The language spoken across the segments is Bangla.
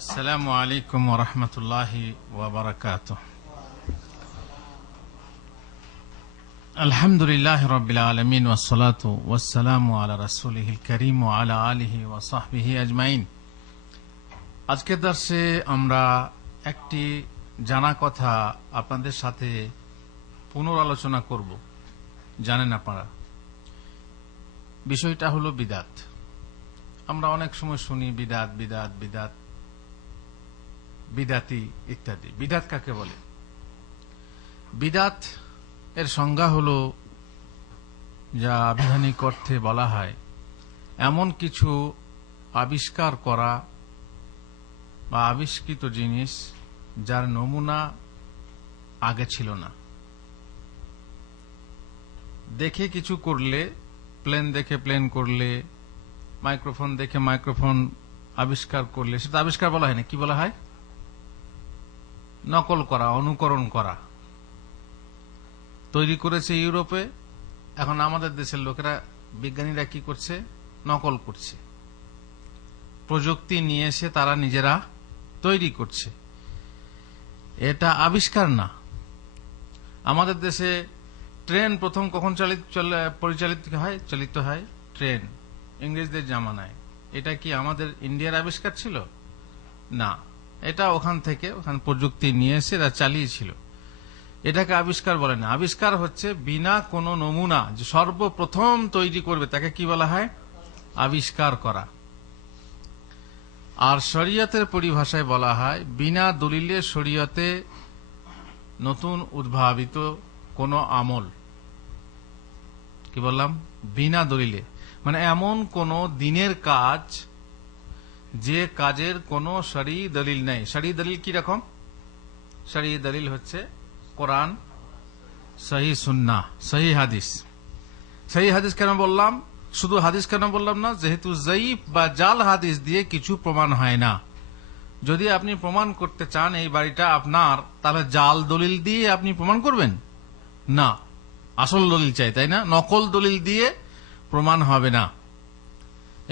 আসসালামু আলাইকুম ওয়া রাহমাতুল্লাহি ওয়া বারাকাতুহু। আলহামদুলিল্লাহি রাব্বিল আলামিন ওয়াস সালাতু ওয়াস সালামু আলা রাসূলিহিল কারীম ওয়া আলা আলিহি ওয়া সাহবিহি আজমাইন। আজকের দর্শে আমরা একটি জানা কথা আপনাদের সাথে পুনরালোচনা করব। জানেন আপনারা, বিষয়টা হলো বিদআত। আমরা অনেক সময় শুনি বিদআত বিদআত বিদআত, বিদাতি ইত্যাদি। বিদআত কাকে বলে? বিদআত এর সংজ্ঞা হলো, যা আবিধানিক অর্থে বলা হয়, এমন কিছু আবিষ্কার করা বা আবিষ্কৃত জিনিস যার নমুনা আগে ছিল না। দেখে কিছু করলে, প্লেন দেখে প্লেন করলে, মাইক্রোফোন দেখে মাইক্রোফোন আবিষ্কার করলে, সেটা আবিষ্কার বলা হয় না। কি বলা হয়? নকল করা, অনুকরণ করা। তৈরি করেছে ইউরোপে, এখন আমাদের দেশের লোকেরা, বিজ্ঞানীরা কি করছে? নকল করছে। প্রযুক্তি নিয়ে এসে তারা নিজেরা তৈরি করছে। এটা আবিষ্কার না। আমাদের দেশে ট্রেন প্রথম কখন চালিত হয়? ট্রেন ইংরেজদের জামানায়। এটা কি আমাদের ইন্ডিয়ার আবিষ্কার ছিল? না, এটা ওখান প্রযুক্তি নিয়ে এসে এরা চালিয়েছিল। এটাকে আবিষ্কার বলে না। আবিষ্কার হচ্ছে বিনা কোনো নমুনা যে সর্বপ্রথম তৈরি করবে, তাকে কি বলা হয়? আবিষ্কার করা। আর শরীয়তের পরিভাষায় বলা হয় বিনা দলিলে শরীয়তে নতুন উদ্ভাবিত কোনো আমল। কি বললাম? বিনা দলিলে, মানে এমন কোন দিনের কাজ যে কাজের কোনো শরঈ দলিল নেই। শরঈ দলিল কি রকম? শরঈ দলিল হচ্ছে কোরআন, সহি সুন্নাহ, সহি হাদিস। সহি হাদিস কেন বললাম? শুধু হাদিস কেন বললাম না? যেহেতু জয়ীফ বা জাল হাদিস দিয়ে কিছু প্রমাণ হয় না। যদি আপনি প্রমাণ করতে চান এই বাড়িটা আপনার, তাহলে জাল দলিল দিয়ে আপনি প্রমাণ করবেন না। আসল দলিল চাই, তাই না? নকল দলিল দিয়ে প্রমাণ হবে না।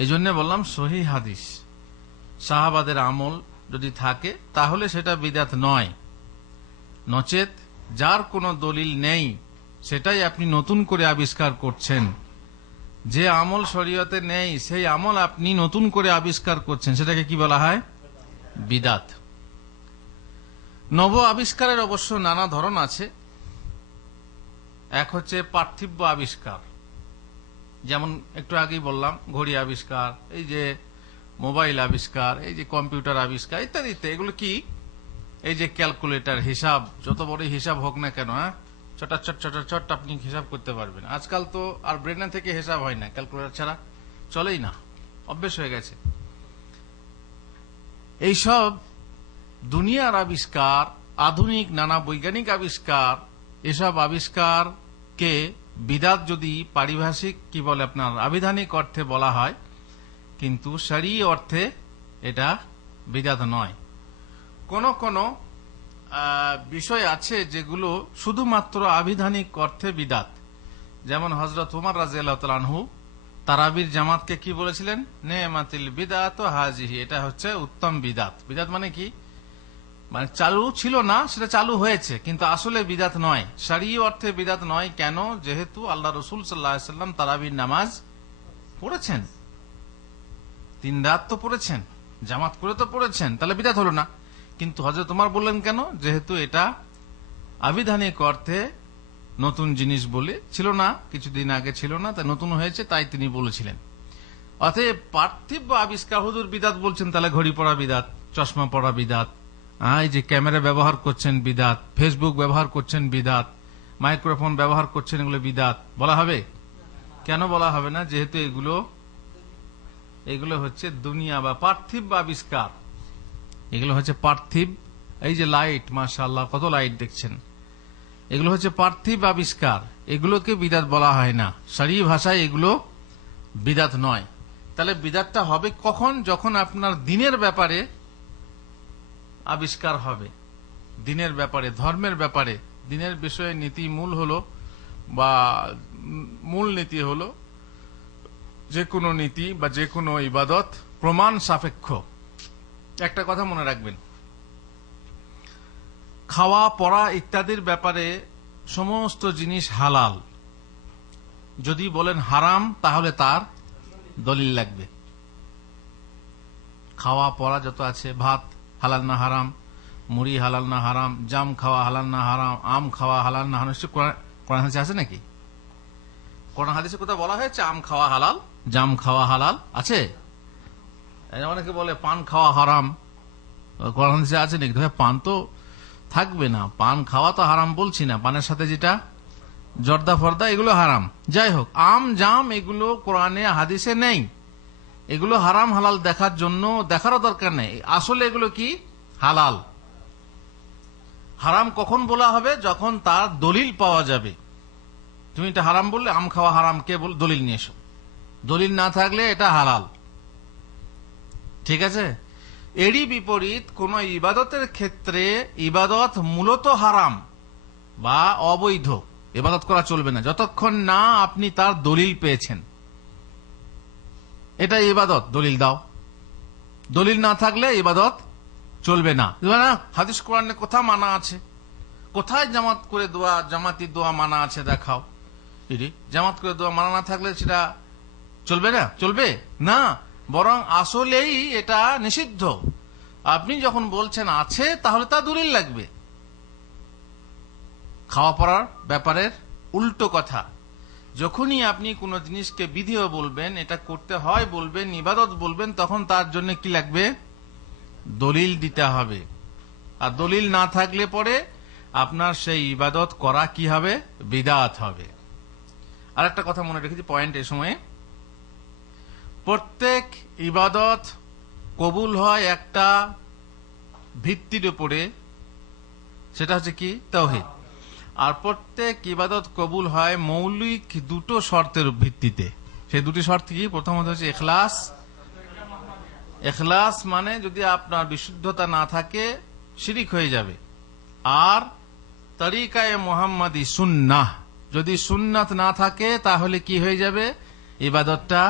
এই জন্য বললাম সহি হাদিস, সাহাবাদের আমল যদি থাকে তাহলে সেটা বিদআত নয়। নচেত যার কোনো দলিল নেই সেটাই আপনি নতুন করে আবিষ্কার করছেন। যে আমল শরীয়তে নেই সেই আমল আপনি নতুন করে আবিষ্কার করছেন, সেটাকে কি বলা হয়? বিদআত। নব আবিষ্কারের অবশ্য নানা ধরন আছে। এক হচ্ছে পার্থিব আবিষ্কার, যেমন একটু আগেই বললাম ঘড়ি আবিষ্কার, এই যে মোবাইল আবিষ্কার, এই যে কম্পিউটার আবিষ্কার ইত্যাদি। এগুলো কি? এই যে ক্যালকুলেটর, হিসাব, যত বড় হিসাব হোক না কেন, চট আপনি হিসাব করতে পারবেন। আজকাল তো আর ব্রেন থেকে হিসাব হয় না, ক্যালকুলেটর ছাড়া চলেই না, অভ্যেস হয়ে গেছে। এইসব দুনিয়ার আবিষ্কার, আধুনিক নানা বৈজ্ঞানিক আবিষ্কার, এসব আবিষ্কারকে বিদআত যদি পারিভাষিক কি বলে, আপনার আবিধানিক অর্থে বলা হয়, কিন্তু শরঈ অর্থে এটা বিদআত নয়। কোন কোন বিষয় আছে যেগুলো শুধুমাত্র আবিধানিক অর্থে বিদআত। যেমন হযরত ওমর রাদিয়াল্লাহু তাআলা আনহু তারাবির জামাতকে কি বলেছিলেন? নেমাতিল বিদআতু হাযিহি, এটা হচ্ছে উত্তম বিদআত। বিদআত মানে কি? মানে চালু ছিল না, সেটা চালু হয়েছে, কিন্তু আসলে বিদআত নয়, শরঈ অর্থে বিদআত নয়। কেন? যেহেতু আল্লাহ রাসূল সাল্লাল্লাহু আলাইহি ওয়াসাল্লাম তারাবির নামাজ পড়েছেন, 3 রাত তো পড়েছেন, জামাত করে তো পড়েছেন, তাহলে বিদআত হলো না। কিন্তু হযরত ওমর বললেন কেন? যেহেতু এটা আবিধানিক অর্থে নতুন জিনিস বলে ছিল না, কিছুদিন আগে ছিল না, তাই নতুন হয়েছে, তাই তিনি বলেছিলেন। অতএব পার্থিব আবিষ্কার হুজুর বিদআত বলছেন, তাহলে ঘড়ি পড়া বিদআত, চশমা পড়া বিদআত, এই যে ক্যামেরা ব্যবহার করছেন বিদআত, ফেসবুক ব্যবহার করছেন বিদআত, মাইক্রোফোন ব্যবহার করছেন, এগুলো বিদআত বলা হবে? কেন বলা হবে না? যেহেতু এগুলো হচ্ছে দুনিয়া বা পার্থিব আবিষ্কার। এগুলো হচ্ছে পার্থিব। এই যে লাইট, মাশাআল্লাহ কত লাইট দেখছেন, এগুলো হচ্ছে পার্থিব আবিষ্কার। এগুলোকে বিদআত বলা হয় না। শরঈ ভাষায় এগুলো বিদআত নয়। তাহলে বিদআতটা হবে কখন? যখন আপনার দিনের ব্যাপারে আবিষ্কার হবে, দিনের ব্যাপারে, ধর্মের ব্যাপারে। দিনের বিষয়ে নীতি মূল হলো, বা মূল নীতি হলো যে কোনো নীতি বা যে কোনো ইবাদত প্রমাণ সাপেক্ষ। একটা কথা মনে রাখবেন, খাওয়া পড়া ইত্যাদির ব্যাপারে সমস্ত জিনিস হালাল। যদি বলেন হারাম, তাহলে তার দলিল লাগবে। খাওয়া পড়া যত আছে, ভাত হালাল না হারাম, মুড়ি হালাল না হারাম, জাম খাওয়া হালাল না হারাম, আম খাওয়া হালাল না হারাম, কোরআন হাদিসে আছে নাকি? কোরআন হাদিসে কোথাও বলা হয়েছে আম খাওয়া হালাল, জাম খাওয়া হালাল আছে? অনেকে বলে পান খাওয়া হারাম, কোরআন হাদিসে আছে নাকি? পান তো থাকবে না, পান খাওয়া তো হারাম বলছি না, পানের সাথে যেটা জর্দা ফর্দা এগুলো হারাম। যাই হোক, আম জাম এগুলো কোরআনে হাদিসে নেই। এগুলো হারাম হালাল দেখার জন্য দেখারও দরকার নেই, আসলে এগুলো কি হালাল। হারাম কখন বলা হবে? যখন তার দলিল পাওয়া যাবে। তুমি এটা হারাম বললে, আম খাওয়া হারাম, কে বল? দলিল নিয়ে এসো। দলিল না থাকলে এটা হালাল। ঠিক আছে? এরই বিপরীত কোন ইবাদতের ক্ষেত্রে ইবাদত মূলত হারাম বা অবৈধ, ইবাদত করা চলবে না যতক্ষণ না আপনি তার দলিল পেয়েছেন। এটা ইবাদত, দলিল দাও। দলিল না থাকলে ইবাদত চলবে না। হাদিস কোরআনে কোথায় মানা আছে? কোথায় জামাত করে দোয়া, জামাতি দোয়া মানা আছে দেখাও। জামাত করে দোয়া মানা না থাকলে সেটা চলবে না? চলবে না, বরং আসলেই এটা নিষিদ্ধ। আপনি যখন বলছেন আছে, তাহলে তা দলিল লাগবে। খাওয়া পড়ার ব্যাপারের উল্টো কথা, যখনই আপনি কোন জিনিসকে বিধিও বলবেন, এটা করতে হয় বলবেন, ইবাদত বলবেন, তখন তার জন্য কি লাগবে? দলিল দিতে হবে। আর দলিল না থাকলে পরে আপনার সেই ইবাদত করা কি হবে? বিদআত হবে। আর একটা কথা মনে রেখেছি, পয়েন্ট এই সময়ে, প্রত্যেক ইবাদত কবুল হয় একটা ভিত্তির উপরে, সেটা হচ্ছে কি? তাওহীদ। আর প্রত্যেক ইবাদত কবুল হয় মৌলিক দুটো শর্তের ভিত্তিতে। সেই দুটি শর্ত কি? প্রথমত হচ্ছে ইখলাস। ইখলাস মানে যদি আপনার বিশুদ্ধতা না থাকে শিরিক হয়ে যাবে। আর তরিকায়ে মুহাম্মাদি সুন্নাহ, যদি সুন্নাত না থাকে তাহলে কি হয়ে যাবে? ইবাদতটা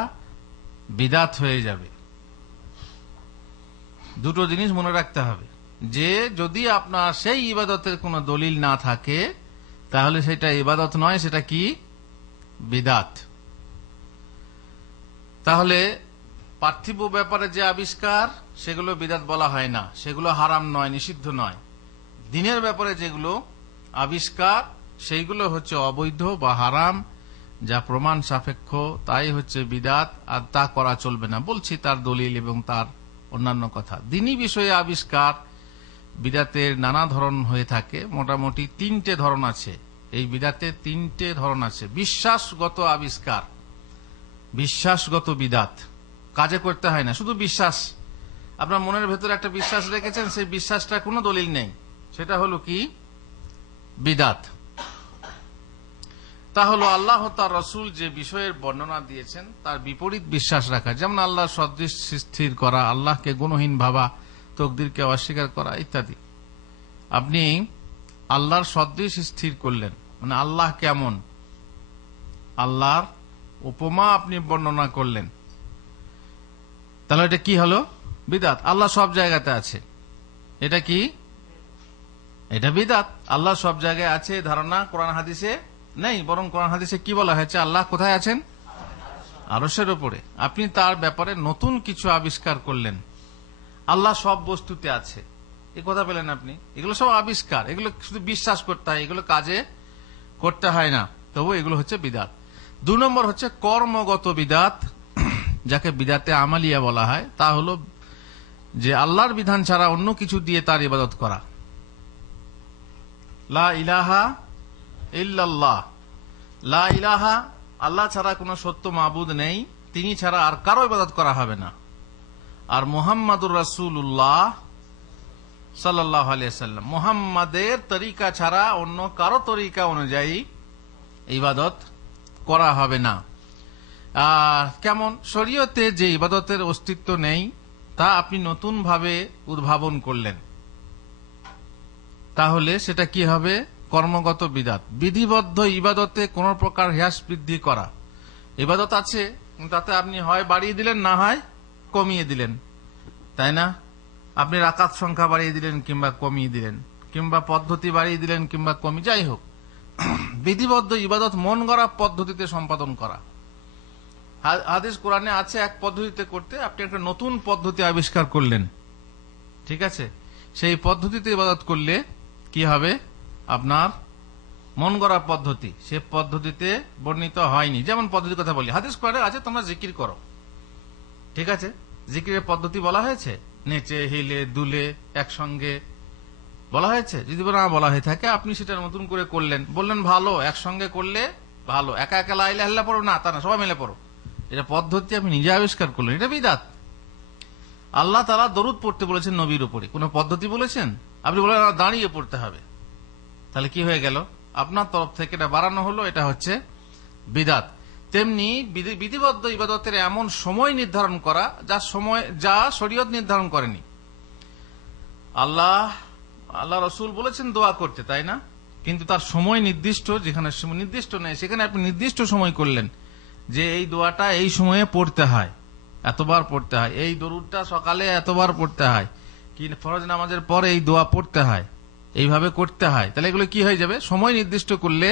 বিদআত হয়ে যাবে। দুটো জিনিস মনে রাখতে হবে, যে যদি আপনার সেই ইবাদতের কোনো দলিল না থাকে তাহলে সেটা ইবাদত নয়, সেটা কি? বিদআত। তাহলে পার্থিব ব্যাপারে যে আবিষ্কার, সেগুলো বিদআত বলা হয় না, সেগুলো হারাম নয়, নিষিদ্ধ নয়। দিনের ব্যাপারে যেগুলো আবিষ্কার, সেইগুলো হচ্ছে অবৈধ বা হারাম, যা প্রমাণ সাপেক্ষ, তাই হচ্ছে বিদআত। আর তা করা চলবে না, বলছি তার দলিল এবং তার অন্যান্য কথা। দিনী বিষয়ে আবিষ্কার বিদআতের নানা ধরন হয়ে থাকে। মোটামুটি 3টে ধরন আছে এই বিদআতে, 3টে ধরন আছে। বিশ্বাসগত আবিষ্কার, বিশ্বাসগত বিদআত, কাজে করতে হয় না, শুধু বিশ্বাস। আপনার মনের ভেতরে একটা বিশ্বাস রেখেছেন, সেই বিশ্বাসটা কোনো দলিল নেই, সেটা হলো কি? বিদআত। তা হলো আল্লাহ তার রসুল যে বিষয়ের বর্ণনা দিয়েছেন তার বিপরীত বিশ্বাস রাখা। যেমন আল্লাহর সদৃশ স্থির করা, আল্লাহকে গুণহীন ভাবা, তকদিরকে অস্বীকার করা ইত্যাদি। আপনি আল্লাহর সদৃশ স্থির করলেন, মানে আল্লাহ কেমন, আল্লাহর উপমা আপনি বর্ণনা করলেন, তাহলে এটা কি হলো? বিদআত। আল্লাহ সব জায়গাতে আছে, এটা কি? এটা বিদআত। আল্লাহ সব জায়গায় আছে ধারণা কোরআন হাদিসে নেই, বরং কোরআন হাদিসে কি বলা হয়েছে? আল্লাহ কোথায় আছেন? আরশের উপরে। আপনি তার ব্যাপারে নতুন কিছু আবিষ্কার করলেন। আল্লাহ সব বস্তুতে আছে, এ কথা পেলেন আপনি। এগুলো সব আবিষ্কার, এগুলো শুধু বিশ্বাস করতে হয়, এগুলো কাজে করতে হয় না, তবু এগুলো হচ্ছে বিদআত। 2 নম্বর হচ্ছে কর্মগত বিদআত, যাকে বিদআতে আমালিয়া বলা হয়। তা হলো যে আল্লাহর বিধান ছাড়া অন্য কিছু দিয়ে তার ইবাদত করা। লা ইলাহা ইল্লাল্লাহ, লা ইলাহা, আল্লাহ ছাড়া কোনো সত্য মাবুদ নেই, তিনি ছাড়া আর কারো ইবাদত করা হবে না। আর মুহাম্মাদুর রাসূলুল্লাহ সাল্লাল্লাহু আলাইহি ওয়াসাল্লাম, মুহাম্মাদের তরিকা ছাড়া অন্য কারো তরিকা অনুযায়ী ইবাদত করা হবে না। কেমন? শরীয়তে যে ইবাদতের অস্তিত্ব নেই, তা আপনি নতুন ভাবে উদ্ভাবন করলেন, তাহলে সেটা কি হবে? কর্মগত বিদআত। বিধিবদ্ধ ইবাদতে কোন প্রকার হ্রাস বৃদ্ধি করা। ইবাদত আছে, তাতে আপনি হয় বাড়িয়ে দিলেন, না হয় কমিয়ে দিলেন, তাই না? আপনি রাকাত সংখ্যা বাড়িয়ে দিলেন কিংবা কমিয়ে দিলেন, কিংবা পদ্ধতি বাড়িয়ে দিলেন কিংবা কমি, যাই হোক, বিধিবদ্ধ ইবাদত মন গড়া পদ্ধতিতে সম্পাদন করা। হাদিস কোরআনে আছে এক পদ্ধতিতে করতে, আপনি একটা নতুন পদ্ধতি আবিষ্কার করলেন, ঠিক আছে, সেই পদ্ধতিতে ইবাদত করলে কি হবে, আপনার মন গড়া পদ্ধতি, সে পদ্ধতিতে বর্ণিত হয়নি। যেমন পদ্ধতির কথা বলি, হাদিস কোরআনে আছে তোমরা জিকির করো, ঠিক আছে, জিকিরের পদ্ধতি বলা হয়েছে, নেচে হিলে দুলে একসঙ্গে বলা হয়েছে। যদি না বলা হয়ে থাকে, আপনি সেটা নতুন করে করলেন, বললেন ভালো, একসঙ্গে করলে ভালো, একা একা লা ইলাহা ইল্লাল্লাহ পড়ো না, তা না, সবাই মিলে পড়ো, এটা পদ্ধতি আপনি নিজে আবিষ্কার করলেন, এটা বিদআত। আল্লাহ তাআলা দরুদ পড়তে বলেছেন নবীর উপরে, কোন পদ্ধতি বলেছেন? আপনি বলেন দাঁড়িয়ে পড়তে হবে, তাহলে কি হয়ে গেল? আপনার তরফ থেকে এটা বাড়ানো হলো, এটা হচ্ছে বিদআত। তেমনি বিধিবদ্ধ ইবাদতের এমন সময় নির্ধারণ করা যা শরীয়ত নির্ধারণ করেনি। আল্লাহ রসুল বলেছেন দোয়া করতে, তাই না? কিন্তু তার সময় নির্দিষ্ট, যেখানে নির্দিষ্ট নেই সেখানে আপনি নির্দিষ্ট সময় করলেন যে এই দোয়াটা এই সময়ে পড়তে হয়, এতবার পড়তে হয়, এই দরুদটা সকালে এতবার পড়তে হয়, কি ফরজ নামাজের পরে এই দোয়া পড়তে হয়, এইভাবে করতে হয়। তাহলে এগুলো কি হয়ে যাবে? সময় নির্দিষ্ট করলে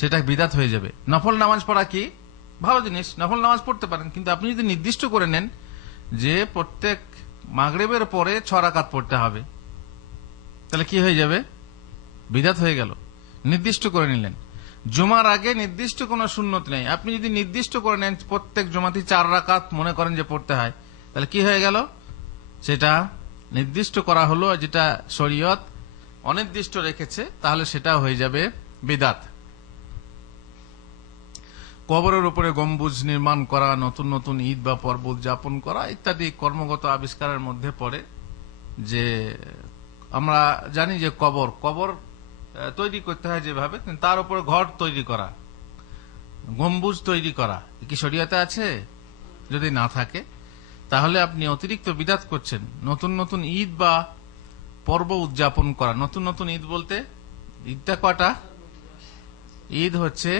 সেটা বিদআত হয়ে যাবে। নফল নামাজ পড়া কি ভালো জিনিস, নফল নামাজ পড়তে পারেন, কিন্তু আপনি যদি নির্দিষ্ট করে নেন যে প্রত্যেক মাগরিবের পরে 6 রাকাত পড়তে হবে, তাহলে কি হয়ে যাবে? বিদআত হয়ে গেল। নির্দিষ্ট করে নিলেন। জুমার আগে নির্দিষ্ট কোনো সুন্নত নেই, আপনি যদি নির্দিষ্ট করে নেন প্রত্যেক জুমাতে 4 রাকাত মনে করেন যে পড়তে হয়, তাহলে কি হয়ে গেল? সেটা নির্দিষ্ট করা হলো, যেটা শরীয়ত অনির্দিষ্ট রেখেছে, তাহলে সেটা হয়ে যাবে বিদআত। কবরের উপরে গম্বুজ নির্মাণ করা, নতুন নতুন ঈদ বা পর্ব উদযাপন করা ইত্যাদি কর্মগত আবিষ্কারের মধ্যে পড়ে। যে আমরা জানি যে কবর তৈরি করতে হয় যেভাবে, তার উপরে ঘর তৈরি করা, গম্বুজ তৈরি করা, কি শরীয়তে আছে? যদি না থাকে তাহলে আপনি অতিরিক্ত বিদআত করছেন। নতুন নতুন ঈদ বা পর্ব উদযাপন করা, নতুন নতুন ঈদ বলতে ঈদটা কটা? ঈদ হচ্ছে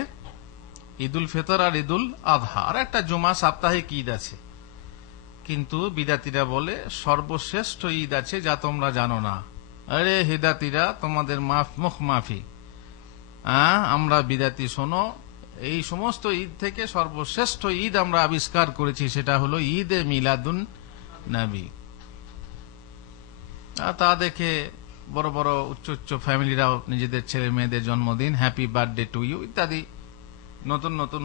ঈদুল ফিতর আর ঈদুল আযহা, আর একটা জুমা সাপ্তাহিক ঈদ আছে। কিন্তু বিদাতিরা বলে সর্বশ্রেষ্ঠ ঈদ আছে যা তোমরা জানো না। আরে হিদাতিরা, তোমাদের মুখ মাফি, আমরা বিদাতি, শোনো, এই সমস্ত ঈদ থেকে সর্বশ্রেষ্ঠ ঈদ আমরা আবিষ্কার করেছি, সেটা হলো ঈদে মিলাদুন নবী। তা দেখে বড় বড় উচ্চ উচ্চ ফ্যামিলিরাও নিজেদের ছেলে মেয়েদের জন্মদিন, হ্যাপি বার্থডে টু ইউ ইত্যাদি নতুন নতুন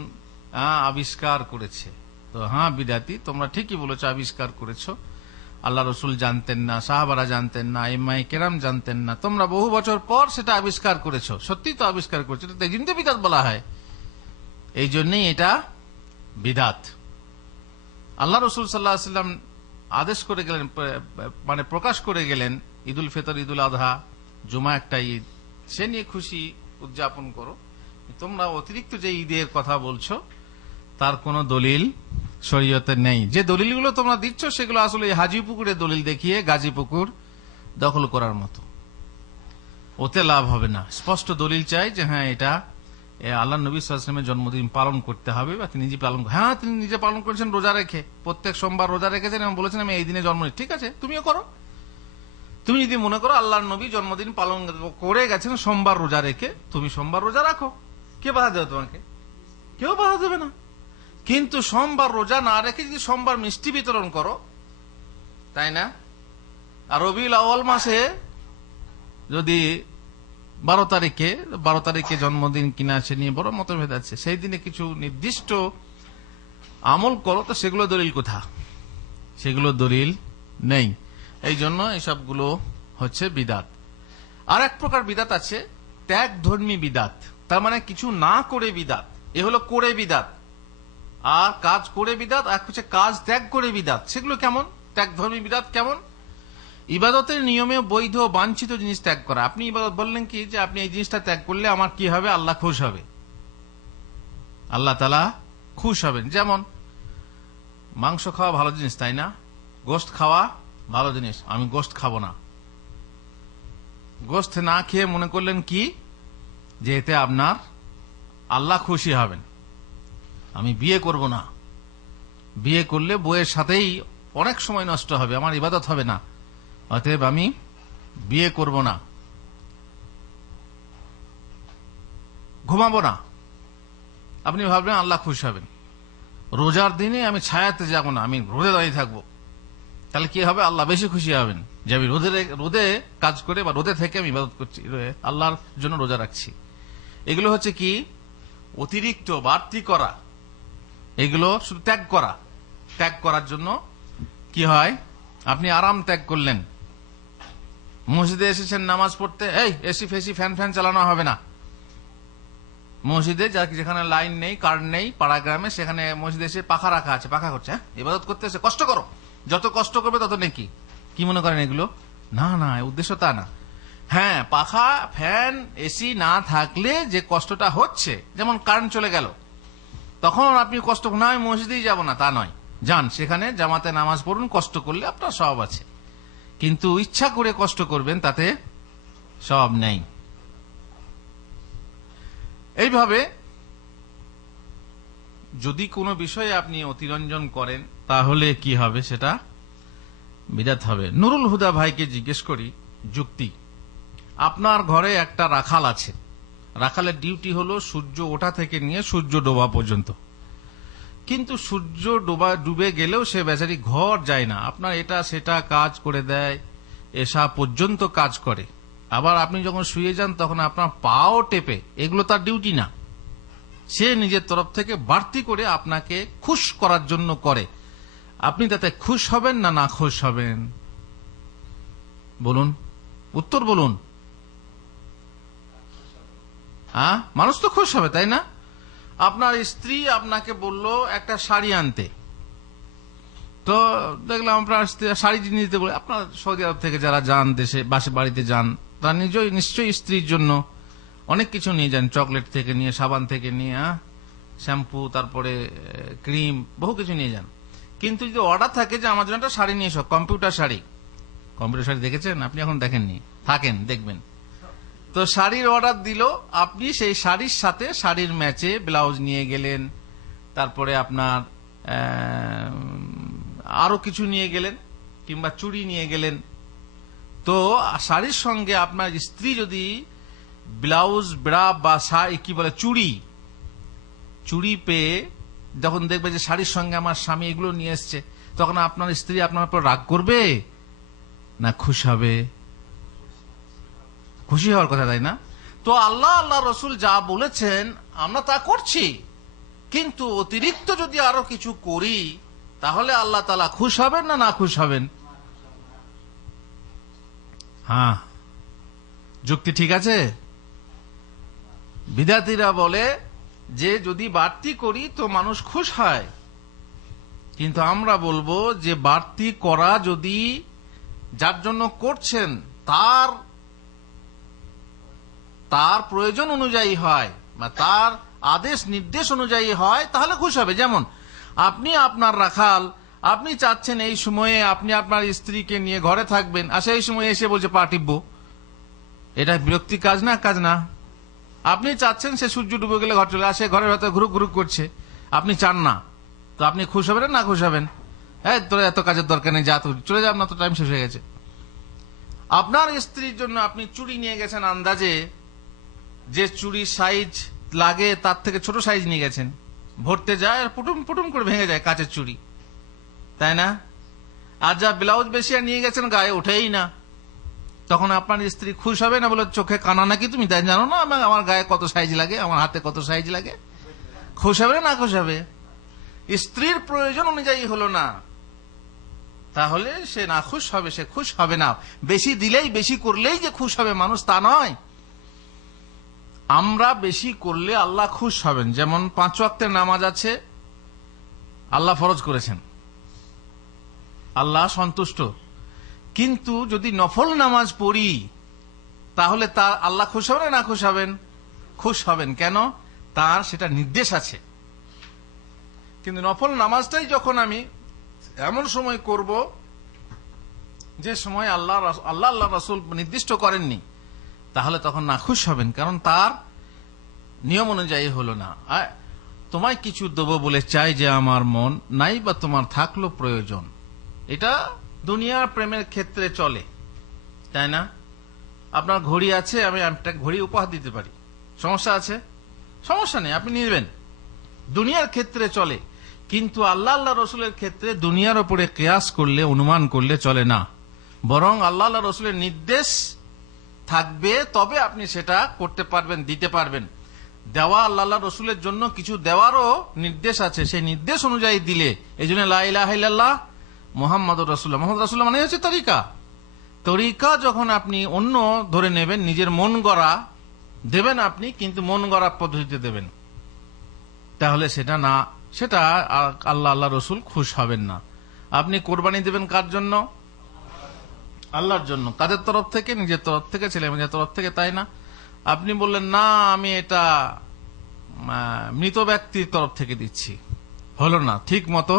আবিষ্কার করেছে। তো হ্যাঁ বিদাতি, তোমরা ঠিকই বলেছো, আবিষ্কার করেছো। আল্লাহ রসুল জানতেন না, সাহাবারা জানতেন না, ইমায়ে কেরাম জানতেন না, তোমরা বহু বছর পর সেটা আবিষ্কার করেছো। সত্যি তো আবিষ্কার করেছো, এটা কিন্তু বিদআত বলা হয়। এই জন্যই এটা বিদআত। আল্লাহ রসুল সাল্লাল্লাহু আলাইহি ওয়াসাল্লাম আদেশ করে গেলেন, মানে প্রকাশ করে গেলেন, ঈদুল ফিতর, ঈদুল আযহা, জুমা একটা ঈদ, সে নিয়ে খুশি উদযাপন করো। তোমরা অতিরিক্ত যে ঈদের কথা বলছো তার কোনো দলিল শরীয়তে নেই। যে দলিলগুলো তোমরা দিচ্ছ সেগুলো আসলে হাজি পুকুরের দলিল দেখিয়ে গাজী পুকুর দখল করার মতো, ওতে লাভ হবে না। স্পষ্ট দলিল চাই যে হ্যাঁ এটা আল্লাহ নবী সাল্লাল্লাহু আলাইহি ওয়াসাল্লামের জন্মদিন পালন করতে হবে, বা তিনি নিজে পালন, হ্যাঁ তিনি নিজে পালন করেছেন রোজা রেখে, প্রত্যেক সোমবার রোজা রেখেছেন এবং বলেছেন আমি এই দিনে জন্মদিন, ঠিক আছে তুমিও করো। তুমি যদি মনে করো আল্লাহর নবী জন্মদিন পালন করে গেছেন সোমবার রোজা রেখে, তুমি সোমবার রোজা রাখো, কে বাধা দেবে তোমাকে? কেউ বাধা দেবে না। কিন্তু সোমবার রোজা না রেখে যদি সোমবার মিষ্টি বিতরণ করো, তাই না? আর রবিউল আউয়াল মাসে যদি 12 তারিখে জন্মদিন কিনা সে নিয়ে বড় মতভেদ আছে, সেই দিনে কিছু নির্দিষ্ট আমল করো, তো সেগুলো দলিল কোথা? সেগুলো দলিল নেই। এই জন্য এসবগুলো হচ্ছে বিদআত। আর এক প্রকার বিদআত আছে ত্যাগ ধর্মী বিদআত, তার মানে কিছু না করে বিদআত। এ হলো করে বিদআত, আর কাজ করে বিদআত, আর হচ্ছে কাজ ত্যাগ করে বিদআত। সেগুলো কেমন? ত্যাগ ধর্মী বিদআত কেমন? ইবাদতের নিয়মে বৈধ বাঞ্ছিত জিনিস ত্যাগ করা। আপনি ইবাদত বললেন কি যে আপনি এই জিনিসটা ত্যাগ করলে আমার কি হবে? আল্লাহ খুশ হবে, আল্লাহ তাআলা খুশ হবেন। যেমন মাংস খাওয়া ভালো জিনিস, তাই না? গোশত খাওয়া ভালো জিনিস, আমি গোশত খাবো না। গোশত না খেয়ে মনে করলেন কি যে এতে আপনার আল্লাহ খুশি হবেন, আমি বিয়ে করব না। বিয়ে করলে বউয়ের সাথেই অনেক সময় নষ্ট হবে, আমার ইবাদত হবে না, অতএব আমি বিয়ে করব না, ঘুমাবো না। আপনি ভাববেন আল্লাহ খুশি হবেন। রোজার দিনে আমি ছায়াতে যাবো না, আমি রোদে দাঁড়িয়ে থাকবো, তাহলে কি হবে? আল্লাহ বেশি খুশি হবেন যে আমি রোদে কাজ করে বা রোদে থেকে আমি ইবাদত করছি, আল্লাহর জন্য রোজা রাখছি। এগুলো হচ্ছে কি? অতিরিক্ত বাড়তি করা, এগুলো শুধু ত্যাগ করা। ত্যাগ করার জন্য কি হয়? আপনি আরাম ত্যাগ করলেন, মসজিদে এসেছেন নামাজ পড়তে, এই এসি ফেসি ফ্যান ফ্যান চালানো হবে না। মসজিদে যেখানে লাইন নেই, কারেন্ট নেই, পাড়া গ্রামে, সেখানে মসজিদে এসে পাখা রাখা আছে, পাখা করছে, ইবাদত করতে এসে কষ্ট করো, যত কষ্ট করবে তত নেকি। কি মনে করেন এগুলো? না না, উদ্দেশ্য তা না। হ্যাঁ, পাখা ফ্যান এসি না থাকলে যে কষ্টটা হচ্ছে, যেমন কারেন্ট চলে গেল, তখন আপনি কষ্ট না, আমি মসজিদেই যাব না, তা নয়, যান সেখানে জামাতে নামাজ পড়ুন, কষ্ট করলে আপনার সওয়াব আছে। কিন্তু ইচ্ছা করে কষ্ট করবেন, তাতে সওয়াব নেই। এইভাবে যদি কোনো বিষয়ে আপনি অতিরঞ্জন করেন, তাহলে কি হবে? সেটা বিদআত হবে। নুরুল হুদা ভাইকে জিজ্ঞেস করি যুক্তি। আপনার ঘরে একটা রাখাল আছে, রাখালের ডিউটি হলো সূর্য ওঠা থেকে নিয়ে সূর্য ডোবা পর্যন্ত, কিন্তু সূর্য ডুবে গেলেও সে বেচারি ঘর যায় না, আপনার এটা সেটা কাজ করে দেয়, এসা পর্যন্ত কাজ করে। আবার আপনি যখন শুয়ে যান তখন আপনার পাও টেপে, এগুলো তার ডিউটি না, সে নিজের তরফ থেকে বাড়তি করে আপনাকে খুশ করার জন্য করে। আপনি তাতে খুশ হবেন না না খুশ হবেন? বলুন, উত্তর বলুন। মানুষ তো খুশ হবে, তাই না? আপনার স্ত্রী আপনাকে বলল একটা শাড়ি আনতে, তো দেখলাম আপনার শাড়ি নিতে বলে, আপনার সৌদি আরব থেকে যারা যান, দেশে বাড়িতে যান, তারা নিশ্চয়ই স্ত্রীর জন্য অনেক কিছু নিয়ে যান, চকলেট থেকে নিয়ে, সাবান থেকে নিয়ে, শ্যাম্পু, তারপরে ক্রিম, বহু কিছু নিয়ে যান। কিন্তু যদি অর্ডার থাকে যে আমার জন্য একটা শাড়ি নিয়ে এসো, কম্পিউটার শাড়ি দেখেছেন আপনি? এখন দেখেননি, থাকেন, দেখবেন। তো শাড়ির অর্ডার দিল, আপনি সেই শাড়ির সাথে শাড়ির ম্যাচে ব্লাউজ নিয়ে গেলেন, তারপরে আপনার আরো কিছু নিয়ে গেলেন, কিংবা চুড়ি নিয়ে গেলেন। তো শাড়ির সঙ্গে আপনার স্ত্রী যদি ব্লাউজ, ব্রা বা কি বলে চুড়ি পেয়ে যখন দেখবে যে শাড়ির সঙ্গে আমার স্বামী এগুলো নিয়ে এসছে, তখন আপনার স্ত্রী আপনার উপর রাগ করবে না খুশি হবে? খুশি হওয়ার কথা, তাই না? তো আল্লাহ রসুল যা বলেছেন আমরা তা করছি, কিন্তু অতিরিক্ত যদি আরো কিছু করি, তাহলে আল্লাহ তাআলা খুশ হবেন না না খুশ হবেন? হ্যাঁ, যুক্তি ঠিক আছে। বিদাতীরা বলে যে যদি বাড়তি করি তো মানুষ খুশ হয়, কিন্তু আমরা বলবো যে বাড়তি করা যদি যার জন্য করছেন তার প্রয়োজন অনুযায়ী হয় বা তার আদেশ নির্দেশ অনুযায়ী হয়, তাহলে খুশ হবে। যেমন আপনি আপনার রাখাল, আপনি চাচ্ছেন এই সময়ে আপনি আপনার স্ত্রীকে নিয়ে ঘরে থাকবেন, আর সেই সময় এসে বলছে পা টিপবো, এটা বিরক্তি কাজ না? কাজ না। আপনি চাচ্ছেন সে সূর্য ডুবে গেলে ঘর চলে আসে, ঘরের ভেতরে ঘুরুক ঘুরুক করছে, আপনি চান না, তো আপনি খুশ হবেন না খুশ হবেন? হ্যাঁ, তোর এত কাজের দরকার নেই, যা তুই চলে যা, আপনার তো টাইম শেষ হয়ে গেছে। আপনার স্ত্রীর জন্য আপনি চুড়ি নিয়ে গেছেন, আন্দাজে যে চুড়ি সাইজ লাগে তার থেকে ছোট সাইজ নিয়ে গেছেন, ভরতে যায় আর পুটুম পুটুম করে ভেঙে যায়, কাচের চুড়ি, তাই না? আর যা ব্লাউজ বেশি নিয়ে গেছেন গায়ে ওঠেই না, তখন আপনার স্ত্রী খুশ হবে না? বলে চোখে কানা নাকি তুমি, তাই জানো না আমার গায়ে কত সাইজ লাগে, আমার হাতে কত সাইজ লাগে? খুশ হবে না খুশ হবে? স্ত্রীর প্রয়োজন অনুযায়ী হলো না, তাহলে সে না খুশ হবে, সে খুশ হবে না। বেশি দিলেই, বেশি করলেই যে খুশ হবে মানুষ, তা নয়। আমরা বেশি করলে আল্লাহ খুশ হবেন। যেমন 5 ওয়াক্তের নামাজ আছে, আল্লাহ ফরজ করেছেন, আল্লাহ সন্তুষ্ট। কিন্তু যদি নফল নামাজ পড়ি, তাহলে তা আল্লাহ খুশ হবেন না খুশ হবেন? খুশ হবেন। কেন? তার সেটা নির্দেশ আছে। কিন্তু নফল নামাজটাই যখন আমি এমন সময় করব যে সময় আল্লাহ রাসূল নির্দিষ্ট করেননি, তাহলে তখন না খুশ হবেন, কারণ তার নিয়ম অনুযায়ী হলো না। তোমায় কিছু দেবো বলে চাই যে আমার মন নাই, বা তোমার থাকলো প্রয়োজন, এটা দুনিয়ার প্রেমের ক্ষেত্রে চলে, তাই না? আপনার ঘড়ি আছে, আমি একটা ঘড়ি উপহার দিতে পারি, সমস্যা আছে? সমস্যা নেই, আপনি নিবেন। দুনিয়ার ক্ষেত্রে চলে, কিন্তু আল্লাহ আল্লাহ রসুলের ক্ষেত্রে দুনিয়ার উপরে কিয়াস করলে, অনুমান করলে চলে না। বরং আল্লাহ আল্লাহ রসুলের নির্দেশ থাকবে, তবে আপনি সেটা করতে পারবেন, দিতে পারবেন। দেওয়া আল্লাহ আল্লাহ রসুলের জন্য কিছু দেওয়ারও নির্দেশ আছে, সেই নির্দেশ অনুযায়ী দিলে, এই জন্য লা ইলাহা ইল্লাল্লাহ মুহাম্মাদুর রাসূলুল্লাহ, মুহাম্মদ রাসূলুল্লাহ মানে হচ্ছে তরিকা। তরিকা যখন আপনি অন্য ধরে নেবেন, নিজের মন গড়া দেবেন আপনি, কিন্তু মন গড়া পদ্ধতিতে দেবেন, তাহলে সেটা না, সেটা আল্লাহ আল্লাহ রসুল খুশ হবেন না। আপনি কোরবানি দেবেন কার জন্য? আল্লাহর জন্য। কাদের তরফ থেকে? নিজের তরফ থেকে, ছেলে মেয়ের তরফ থেকে, তাই না? আপনি বললেন না, আমি এটা মৃত ব্যক্তির তরফ থেকে দিচ্ছি, হলো না, ঠিক মতো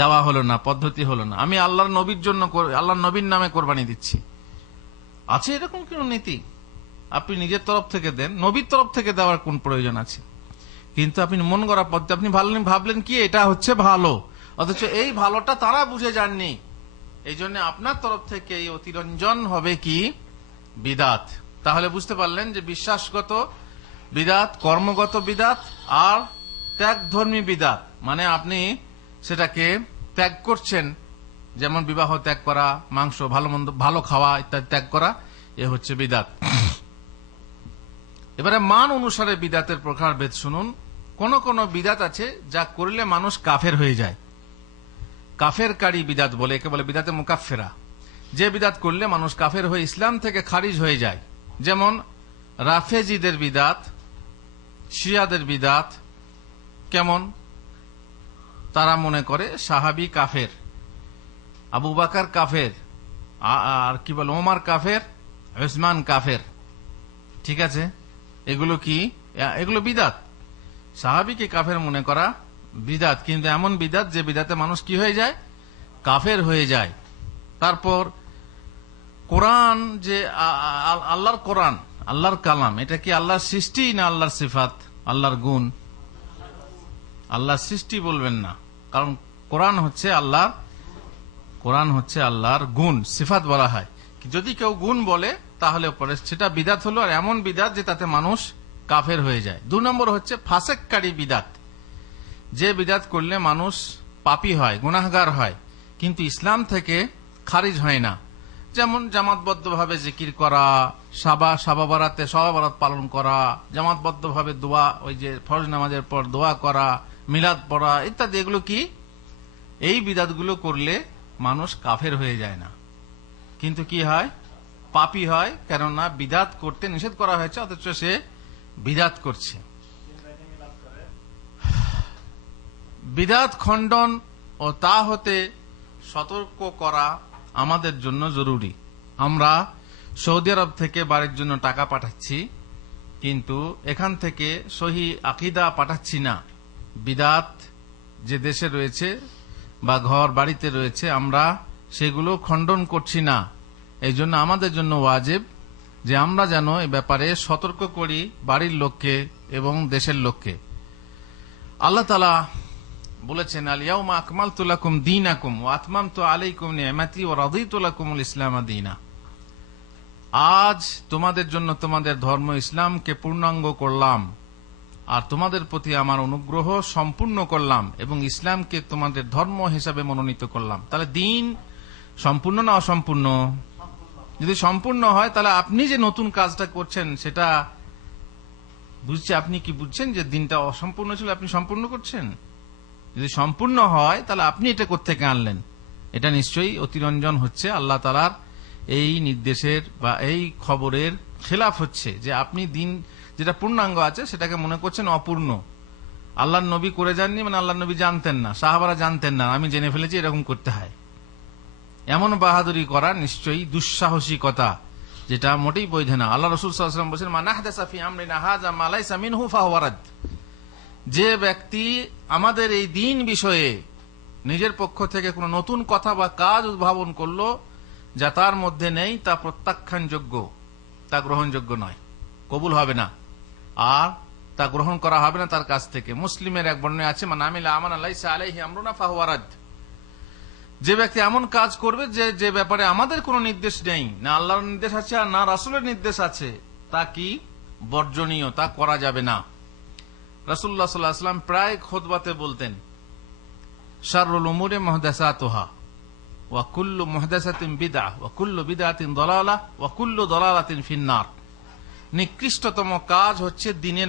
দেওয়া হলো না, পদ্ধতি হলো না। আমি আল্লাহর নবীর জন্য, আল্লাহর নবীর নামে কোরবানি দিচ্ছি, আছে এরকম কোন নীতি? আপনি নিজের তরফ থেকে দেন, নবীর তরফ থেকে দেওয়ার কোন প্রয়োজন আছে? কিন্তু আপনি মন গড়া পদ্ধতি, আপনি ভাবলেন কি এটা হচ্ছে ভালো, অথচ এই ভালোটা তারা বুঝে যাননি। এই জন্য আপনার তরফ থেকে এই অতিরঞ্জন হবে কি? বিদাত। তাহলে বুঝতে পারলেন যে বিশ্বাসগত বিদাত, কর্মগত বিদাত আর ত্যাগধর্মী বিদাত, মানে আপনি সেটাকে ত্যাগ করছেন, যেমন বিবাহ ত্যাগ করা, মাংস ভালো মন্দ ভালো খাওয়া ইত্যাদি ত্যাগ করা, এ হচ্ছে বিদাত। এবারে মান অনুসারে বিদাতের প্রকারভেদ শুনুন। কোন কোন বিদাত আছে যা করলে মানুষ কাফের হয়ে যায়, কাফেরকারী বিদাত বলে, একে বলে বিদাতে মুকাফফিরা। যে বিদাত করলে মানুষ কাফের হয়ে ইসলাম থেকে খারিজ হয়ে যায়, যেমন রাফেজিদের বিদাত, শিয়াদের বিদাত। কেমন? তারা মনে করে সাহাবী কাফের, আবু বকর কাফের, আর কি বলে ওমর কাফের, উসমান কাফের, ঠিক আছে? এগুলো কি? এগুলো বিদাত। সাহাবীকে কাফের মনে করা বিদাত, কিন্তু এমন বিদাত যে বিদাতে মানুষ কি হয়ে যায়? কাফের হয়ে যায়। তারপর কোরআন, যে আল্লাহর কোরআন, আল্লাহর কালাম, এটা কি আল্লাহর সৃষ্টি না আল্লাহর সিফাত, আল্লাহর গুণ? আল্লাহর সৃষ্টি বলবেন না, কারণ কোরআন হচ্ছে আল্লাহ, কোরআন হচ্ছে আল্লাহর গুণ, সিফাত বলা হয়। যদি কেউ গুণ বলে তাহলে পরে সেটা বিদাত হলো, আর এমন বিদাত যে তাতে মানুষ কাফের হয়ে যায়। 2 নম্বর হচ্ছে ফাসেককারী বিদাত, যে বিদাত করলে মানুষ পাপী হয়, গুনাহগার হয়, কিন্তু ইসলাম থেকে খারিজ হয় না। যেমন জামাতবদ্ধভাবে জিকির করা, সাবা বারাতে সবাবারাত পালন করা, জামাতবদ্ধভাবে দোয়া, ওই যে ফরজ নামাজের পর দোয়া করা, মিলাদ পড়া ইত্যাদি, এগুলো কি? এই বিদাতগুলো করলে মানুষ কাফের হয়ে যায় না, কিন্তু কি হয়? পাপী হয়, কেননা বিদাত করতে নিষেধ করা হয়েছে, অথচ সে বিদাত করছে। বিদাত খণ্ডন ও তা হতে সতর্ক করা আমাদের জন্য জরুরি। আমরা সৌদি আরব থেকে বাড়ির জন্য টাকা পাঠাচ্ছি, কিন্তু এখান থেকে সহি আকীদা পাঠাচ্ছি না। বিদাত যে দেশে রয়েছে বা ঘর বাড়িতে রয়েছে, আমরা সেগুলো খণ্ডন করছি না। এই জন্য আমাদের জন্য ওয়াজিব যে আমরা যেন এ ব্যাপারে সতর্ক করি বাড়ির লোককে এবং দেশের লোককে। আল্লাহ তাআলা বলেছেন, আল ইয়াউমা আকমালতু লাকুম দীনাকুম ওয়া আতমামতু আলাইকুম নি'মাতি ওয়া রাদিতু লাকুমুল ইসলাম দীনা। আজ তোমাদের জন্য তোমাদের ধর্ম ইসলামকে পূর্ণাঙ্গ করলাম, আর তোমাদের প্রতি আমার অনুগ্রহ সম্পূর্ণ করলাম, এবং ইসলামকে তোমাদের ধর্ম হিসাবে মনোনীত করলাম। তাহলে দিন সম্পূর্ণ না অসম্পূর্ণ? যদি সম্পূর্ণ হয়, তাহলে আপনি যে নতুন কাজটা করছেন সেটা বুঝছে, আপনি কি বুঝছেন যে দিনটা অসম্পূর্ণ ছিল, আপনি সম্পূর্ণ করছেন? যদি সম্পূর্ণ হয়, তাহলে আপনি এটা কোত্থেকে আনলেন? এটা নিশ্চয়ই অতিরঞ্জন হচ্ছে, আল্লাহ তাআলার এই নির্দেশের বা এই খবরের খেলাফ হচ্ছে, যে আপনি দিন যেটা পূর্ণাঙ্গ আছে সেটাকে মনে করছেন অপূর্ণ। আল্লাহর নবী করে যাননি, মানে আল্লাহর নবী জানতেন না, সাহাবারা জানতেন না, আমি জেনে ফেলেছি এরকম করতে হয়। এমন বাহাদুরি করা নিশ্চয়ই দুঃসাহসিকতা, যেটা মোটেই বৈধ না। আল্লাহ রাসূল সাল্লাল্লাহু আলাইহি ওয়াসাল্লাম বলেছেন, মান আহদাসা ফি আমরিনা হাযা মা লাইসা মিনহু ফাহুয়া রাদ। যে ব্যক্তি আমাদের এই দিন বিষয়ে নিজের পক্ষ থেকে কোনো নতুন কথা বা কাজ উদ্ভাবন করলো যা তার মধ্যে নেই, তা প্রত্যাখ্যানযোগ্য, তা গ্রহণযোগ্য নয়, কবুল হবে না, আর তা গ্রহণ করা হবে না তার কাছ থেকে। মুসলিমের এক বর্ণনায় আছে, মান আমিলা আমালান লাইসা আলাইহি আমরুনা ফাহুয়া রাদ। যে ব্যক্তি এমন কাজ করবে যে ব্যাপারে আমাদের কোনো নির্দেশ নেই, না আল্লাহর নির্দেশ আছে আর না রাসূলের নির্দেশ আছে, তা কি বর্জনীয়, তা করা যাবে না। রাসূলুল্লাহ সাল্লাল্লাহু আলাইহি ওয়াসাল্লাম প্রায় খুতবাতে বলতেন, শাররুল উমুরি মুহদাসাতুহা ওয়া কুল্লু মুহদাসাতিন বিদআহ ওয়া কুল্লু বিদআতিন দালালাহ ওয়া কুল্লু দালালাতিন ফিন্নার। নিকৃষ্টতম কাজ হচ্ছে দিনে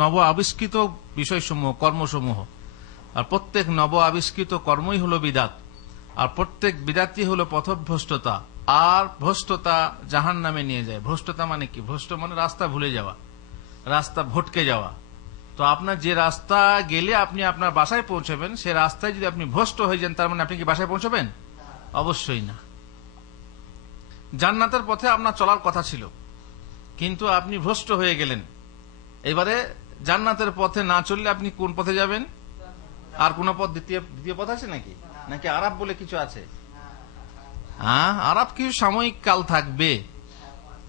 নব আবিষ্কৃত বিষয়সমূহ, কর্মসমূহ, আর প্রত্যেক নব আবিষ্কৃত কর্মই হলো বিদাত, আর প্রত্যেক বিদাতই হলো পথভ্রষ্টতা, আর ভ্রষ্টতা জাহান্নামে নিয়ে যায়। ভ্রষ্টতা মানে কি? ভ্রষ্ট মানে রাস্তা ভুলে যাওয়া, রাস্তা ভটকে যাওয়া। তো আপনার যে রাস্তা গেলে আপনি আপনার বাসায় পৌঁছাবেন, সে রাস্তায় যদি আপনি ভ্রষ্ট হয়ে যান, তার মানে আপনি কি বাসায় পৌঁছাবেন? অবশ্যই না। জান্নাতের পথে আপনার চলার কথা ছিল, কিন্তু আপনি ভ্রষ্ট হয়ে গেলেন। এবারে জান্নাতের পথে না চললে আপনি কোন পথে যাবেন? আর কোন পথ দ্বিতীয় পথ আছে নাকি? নাকি আরাব বলে কিছু আছে? হ্যাঁ, আরাব কিছু সাময়িক কাল থাকবে,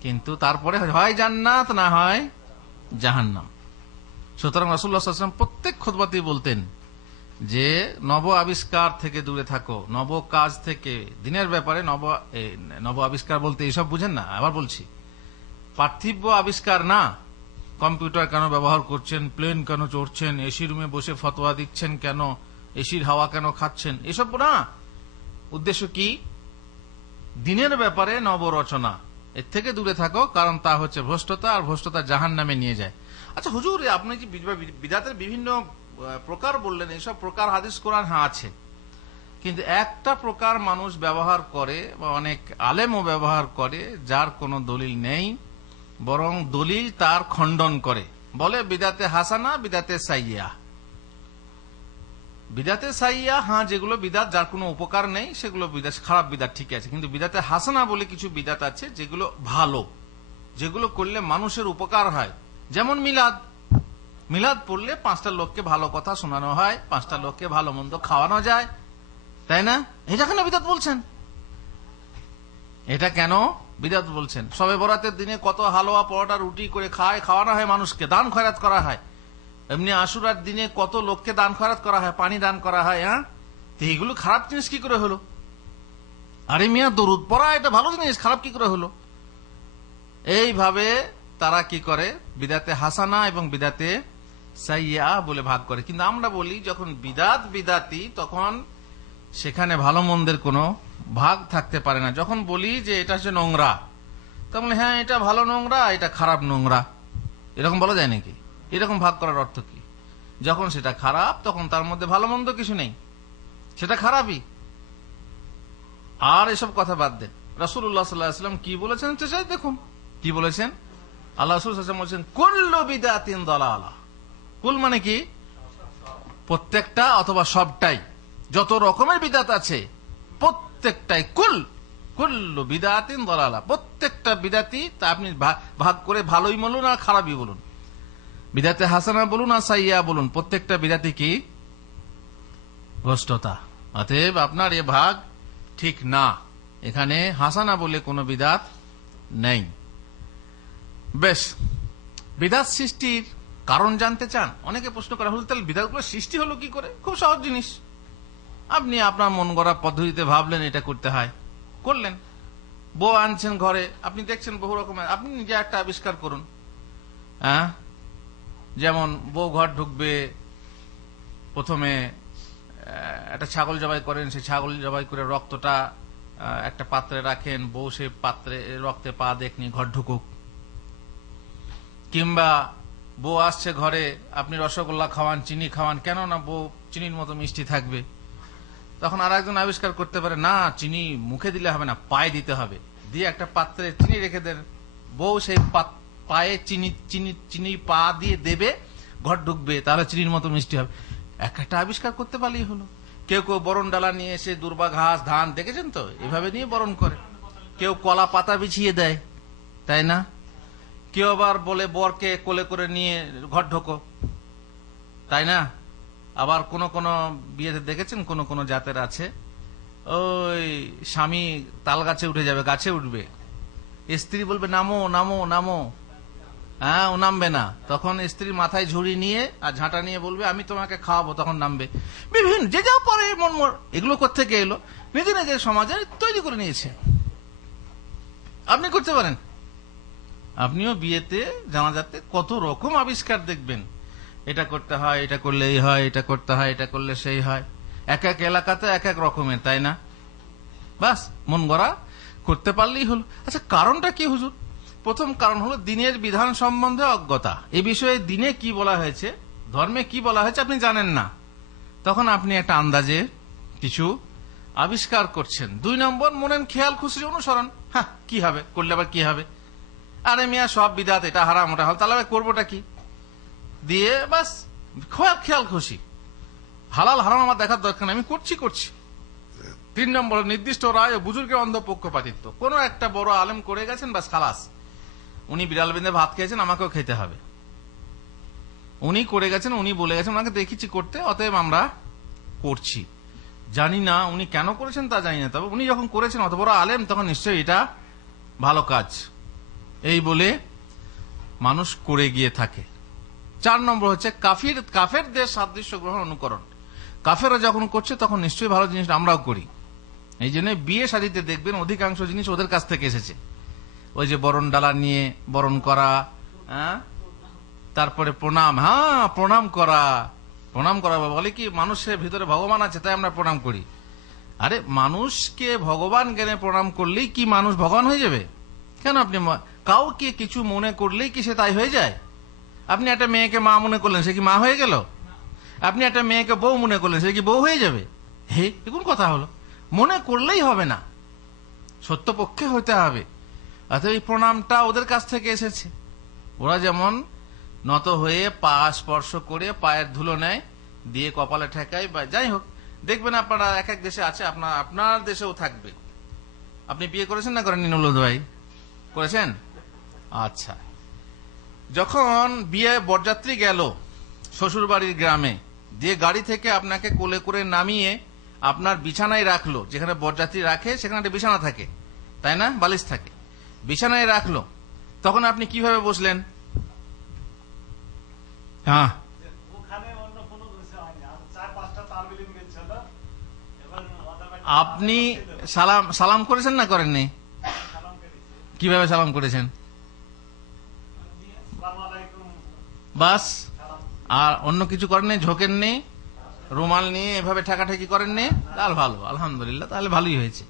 কিন্তু তারপরে হয় জান্নাত না হয় জাহান্নাম। সুতরাং রাসূলুল্লাহ সাল্লাল্লাহু আলাইহি ওয়াসাল্লাম প্রত্যেক খুতবাতেই বলতেন যে নব আবিষ্কার থেকে দূরে থাকো, নব কাজ থেকে, দিনের ব্যাপারে নব আবিষ্কার বলতে এইসব বুঝেন না। আবার বলছি, পার্থিব আবিষ্কার না। কম্পিউটার কেন ব্যবহার করছেন, প্লেন কেন চড়ছেন, এসি রুমে বসে ফতোয়া দিচ্ছেন কেন, এসির হাওয়া কেন খাচ্ছেন, এসব না। উদ্দেশ্য কি? দিনের ব্যাপারে নবরচনা, এর থেকে দূরে থাকো, কারণ তা হচ্ছে ভ্রষ্টতা, আর ভ্রষ্টতা জাহান্নামে নিয়ে যায়। আচ্ছা হুজুর, আপনি যে বিদআতের বিভিন্ন প্রকার বললেন, এইসব প্রকার হাদিস কোরআন হ্যাঁ আছে, কিন্তু একটা প্রকার মানুষ ব্যবহার করে বা অনেক আলেমও ব্যবহার করে, যার কোনো দলিল নেই, বরং দলিল তার খণ্ডন করে, বলে বিদআতে হাসানা, বিদআতে সাইয়্যা। বিদআতে সাইয়্যা, হ্যাঁ, যেগুলো বিদআত যার কোনো উপকার নেই সেগুলো বিদআত, খারাপ বিদআত, ঠিক আছে। কিন্তু বিদআতে হাসানা বলে কিছু বিদআত আছে যেগুলো ভালো, যেগুলো করলে মানুষের উপকার হয়। যেমন মিলাদ পড়লে 5টা লোককে ভালো কথা শোনানো হয়, 5টা লোককে ভালো মন্দ খাওয়ানো যায়, তাই না? এটা কেন বিদআত বলছেন? এটা কেন বিদআত বলছেন? শবে বরাতের দিনে কত হালুয়া পরোটা রুটি করে খাওয়ানো হয় মানুষকে, দান খয়রাত করা হয়। এমনি আশুরার দিনে কত লোককে দান খয়রাত করা হয়, পানি দান করা হয়। হ্যাঁ, তো এইগুলো খারাপ জিনিস কি করে হলো? আরে মিয়া, দরুদ পড়া এটা ভালো জিনিস, খারাপ কি করে হলো? এইভাবে তারা কি করে, বিদআতে হাসানা এবং বিদআতে সাইয়্যা বলে ভাগ করে। কিন্তু আমরা বলি যখন বিদাতি, তখন সেখানে ভালো মন্দের কোনো ভাগ থাকতে পারে না। যখন বলি যে এটা হচ্ছে নোংরা, তখন হ্যাঁ এটা ভালো নোংরা, এটা খারাপ নোংরা, এরকম বলা যায় নাকি? এরকম ভাগ করার অর্থ কি? যখন সেটা খারাপ, তখন তার মধ্যে ভালো মন্দ কিছু নেই, সেটা খারাপই। আর এসব কথা বাদ দেন। রাসূলুল্লাহ সাল্লাল্লাহু আলাইহি ওয়াসাল্লাম কি বলেছেন দেখুন, কি বলেছেন। আল্লাহ রাসূল সাল্লাল্লাহু আলাইহি ওয়াসাল্লাম বলেছেন, কুল্লু বিদআতিন দালালাহ। কুল মানে কি? প্রত্যেকটা অথবা সবটাই। যত রকমের বিদআত আছে প্রত্যেকটাই কুল্লু বিদআতিন দালালাহ। প্রত্যেকটা বিদআতই, তা আপনি ভাগ করে ভালোই বলুন আর খারাপই বলুন, বিদআতে হাসানা বলুন আর সাইয়্যা বলুন, প্রত্যেকটা বিদআতই কি? ভ্রষ্টতা। অতএব আপনার এ ভাগ ঠিক না। এখানে হাসানা বলে কোনো বিদআত নেই। বেশ, বিদআত সৃষ্টির কারণ জানতে চান? অনেকে প্রশ্ন করা হল, তাহলে বিদআতগুলো সৃষ্টি হলো কি করে? খুব সহজ জিনিস। আপনি আপনার মন গড়া পদ্ধতিতে ভাবলেন এটা করতে হয়, করলেন। বউ আনছেন ঘরে, আপনি দেখছেন বহু রকমের, আপনি নিজে একটা আবিষ্কার করুন। হ্যাঁ, যেমন বউ ঘর ঢুকবে, প্রথমে একটা ছাগল জবাই করেন, সেই ছাগল জবাই করে রক্তটা একটা পাত্রে রাখেন, বউ সেই পাত্রে রক্তে পা দেখনি ঘর ঢুকুক। কিংবা বউ আসছে ঘরে, আপনি রসগোল্লা খাওয়ান, চিনি খাওয়ান, কেন না বউ চিনির মতো মিষ্টি থাকবে। তখন আর একজন আবিষ্কার করতে পারে, না চিনি মুখে দিলে হবে না, পায়ে দিতে হবে, দিয়ে একটা পাত্রে চিনি রেখে দেন, বউ সেই পায়ে চিনি পা দিয়ে দেবে, ঘর ঢুকবে, তাহলে চিনির মতো মিষ্টি হবে। একটা আবিষ্কার করতে পারলেই হলো। কেউ বরণ ডালা নিয়ে এসে দুর্বা ঘাস ধান, দেখেছেন তো, এভাবে নিয়ে বরণ করে। কেউ কলা পাতা বিছিয়ে দেয়, তাই না? কেউ আবার বলে বরকে কোলে করে নিয়ে ঘর ঢোকো, তাই না? আবার কোন কোন বিয়েতে দেখেছেন, কোন কোন জাতের আছে, ওই স্বামী তাল গাছে উঠে যাবে, গাছে উঠবে, স্ত্রী বলবে নামো নামো নামো, হ্যাঁ, ও নামবে না। তখন স্ত্রীর মাথায় ঝুড়ি নিয়ে আর ঝাঁটা নিয়ে বলবে আমি তোমাকে খাওয়াবো, তখন নামবে। বিভিন্ন যে যা পরে মন এগুলো কোত্থেকে এলো? নিজে নিজের সমাজে তৈরি করে নিয়েছে। আপনি করতে পারেন। আপনিও বিয়েতে জানাজাতে কত রকম আবিষ্কার দেখবেন। এটা করতে হয়, এটা করলে এই হয়, এটা করতে হয়, এটা করলে সেই হয়। এক এক এলাকাতে এক এক রকমের, তাই না? বাস মন গড়া করতে পারলেই হলো। আচ্ছা, কারণটা কি হুজুর? প্রথম কারণ হলো দিনের বিধান সম্বন্ধে অজ্ঞতা। এই বিষয়ে দিনে কি বলা হয়েছে, ধর্মে কি বলা হয়েছে আপনি জানেন না, তখন আপনি একটা আন্দাজে কিছু আবিষ্কার করছেন। 2 নম্বর, মনের খেয়াল খুশির অনুসরণ। হ্যাঁ, কি হবে, করলে আবার কি হবে? আরে মিয়া সব বিদাত, এটা হারাম, ওটা হালাল, তাহলে করবোটা কি দিয়ে? বাস খেয়াল খুশি। হালাল হারাম আমার দেখার দরকার নেই, আমি করছি। 3 নম্বর, নির্দিষ্ট রায় ও বুজুর্গের অন্ধ পক্ষপাতিত্ব। কোন একটা বড় আলেম করে গেছেন, বাস খালাস, উনি বিড়াল বেঁধে ভাত খেয়েছেন, আমাকেও খেতে হবে। উনি করে গেছেন, উনি বলে গেছেন, ওনাকে দেখেছি করতে, অতএব আমরা করছি। জানি না উনি কেন করেছেন, তা জানি না, তবে উনি যখন করেছেন অত বড় আলেম, তখন নিশ্চয়ই এটা ভালো কাজ, এই বলে মানুষ করে গিয়ে থাকে। 4 নম্বর হচ্ছে কাফেরদের সাদৃশ্য গ্রহণ অনুকরণ। কাফেররা যখন করছে তখন নিশ্চয়ই ভালো জিনিস আমরাও করি। এই জন্য বিয়ে শাদীতে দেখবেন অধিকাংশ জিনিস ওদের কাছ থেকে এসেছে। ওই যে বরণ ডালা নিয়ে বরণ করা, তারপরে প্রণাম, হ্যাঁ প্রণাম করা বলে কি মানুষের ভিতরে ভগবান আছে তাই আমরা প্রণাম করি। আরে মানুষকে ভগবান জ্ঞানে প্রণাম করলেই কি মানুষ ভগবান হয়ে যাবে? কেন আপনি কাউকে কিছু মনে করলেই কি সে তাই হয়ে যায়? আপনি একটা মেয়েকে মা মনে করলেন, সে কি মা হয়ে গেল? আপনি একটা মেয়েকে বউ মনে করলেন, সে কি বউ হয়ে যাবে? হে, এরকম কথা হলো? মনে করলেই হবে না, সত্যপক্ষে হইতে হবে। অর্থাৎ এই প্রণামটা ওদের কাছ থেকে এসেছে। ওরা যেমন নত হয়ে পা স্পর্শ করে পায়ের ধুলো নেয়, দিয়ে কপালে ঠেকায়, বা যাই হোক, দেখবেন আপনারা এক এক দেশে আছে, আপনার দেশেও থাকবে। আপনি বিয়ে করেছেন না করেননি নলদ ভাই? করেছেন? আচ্ছা, যখন বিয়ে বরযাত্রী গেল শ্বশুর বাড়ির গ্রামে, দিয়ে গাড়ি থেকে আপনাকে কোলে করে নামিয়ে আপনার বিছানায় রাখলো, যেখানে বরযাত্রী রাখে সেখানে একটা বিছানা থাকে, তাই না? বালিশ থাকে, বিছানায় রাখলো, তখন আপনি কিভাবে বসলেন? হ্যাঁ, আপনি সালাম করেছেন না করেননি? কিভাবে সালাম করেছেন? বাস, আর অন্য কিছু করেননি? ঝোঁকেননি? রুমাল নিয়ে এভাবে ঠেকাঠেকি করেননি? তাহলে ভালো, আলহামদুলিল্লাহ, তাহলে ভালোই হয়েছে।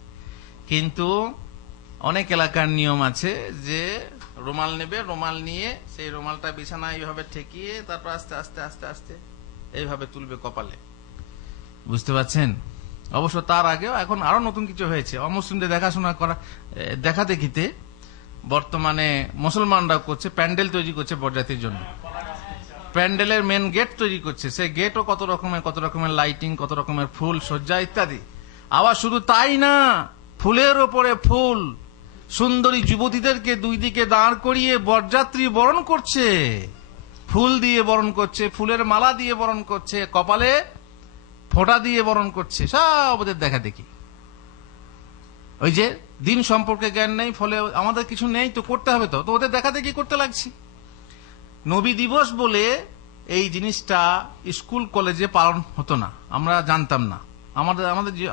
কিন্তু অনেক এলাকার নিয়ম আছে যে রুমাল নেবে, রুমাল নিয়ে সেই রুমালটা বিছানায় এইভাবে ঠেকিয়ে তারপর আস্তে আস্তে আস্তে আস্তে এইভাবে তুলবে কপালে। বুঝতে পারছেন? অবশ্য তার আগেও এখন আরো নতুন কিছু হয়েছে, অমুসলিমদের দেখাশোনা করা, দেখা দেখিতে বর্তমানে মুসলমানরাও করছে, প্যান্ডেল তৈরি করছে বরযাত্রীর জন্য। প্যান্ডেলের মেন গেট তৈরি করছে, সেই গেটও কত রকমের লাইটিং, কত রকমের ফুল সজ্জা ইত্যাদি। আবার শুধু তাই না, ফুলের ওপরে ফুল, সুন্দরী যুবতীদেরকে 2 দিকে দাঁড় করিয়ে বরযাত্রী বরণ করছে, ফুল দিয়ে বরণ করছে, ফুলের মালা দিয়ে বরণ করছে, কপালে ফোঁটা দিয়ে বরণ করছে, সব ওদের দেখা দেখি। ওই যে দিন সম্পর্কে জ্ঞান নেই, ফলে আমাদের কিছু নেই, তো করতে হবে, তো ওদের দেখা দেখি করতে লাগছি। নবী দিবস বলে এই জিনিসটা স্কুল কলেজে পালন হতো না, আমরা জানতাম না,